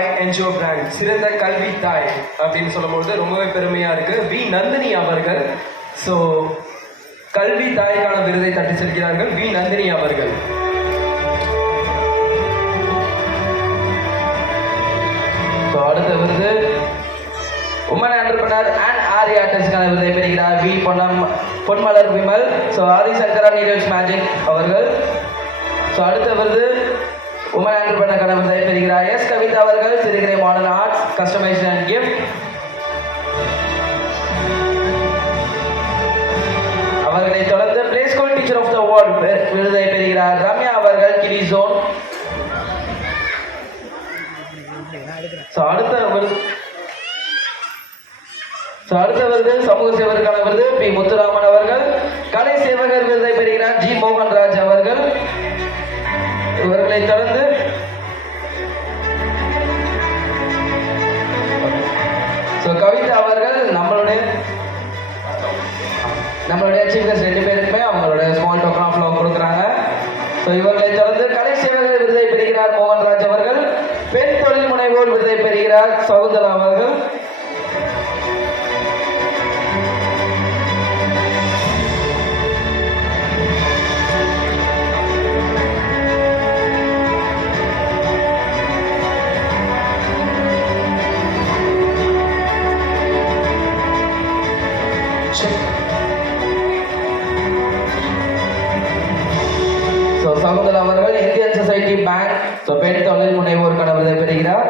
By NGO brand சிறந்த கல்வி தாய் அப்படின்னு சொல்லும்போது ரொம்பவே பெருமையாக இருக்குது. வி நந்தினி அவர்கள் ஸோ கல்வி தாய்க்கான விருதை தட்டி செல்கிறார்கள் வி நந்தினி அவர்கள். ஸோ அடுத்த விருது உமன் என்டர்பிரனர் அண்ட் ஆரி ஆர்டிஸ்ட்கான விருதை பெறுகிறார் V Ponmalar Vimal. So Adi Shankara Neeraj magic அவர்கள். ஸோ அடுத்த விருது உமன் என்டர்பிரனருக்கான விருதை பெறுகிறார் எஸ் கவிதா அவர்கள் சிறுகிரை modern arts customisation and gift. அவர்களை தொடர்ந்து play school teacher of the award விருதை பெறுகிறார் ரம்யா அவர்கள் கிரி ஜோன். ஸோ அடுத்த விருது சமூக சேவருக்கான விருது பி முத்துராமன் அவர்கள். கலை சேவகர் விருதை பெறுகிறார் ஜி மோகன்ராஜ் அவர்கள். இவர்களை தொடர்ந்து கவிதா அவர்கள் நம்மளுடைய சீஃப் கெஸ்ட் 2 பேருக்குமே அவங்களோட ஸ்மால் டோக்கன் ஆஃப் லவ் கொடுக்குறாங்க. ஸோ இவர்களை தொடர்ந்து கலை சேவகர் விருதை பெறுகிறார் மோகன்ராஜ் அவர்கள். பெண் தொழில் முனைவோர் விருதை பெறுகிறார் சகுந்தலா அவர்கள். சகுந்தலா அவர்கள் இந்தியன் சொசைட்டி பேங்க் பெண் தொழில் முனைவோருக்கான விருதை பெறுகிறார்.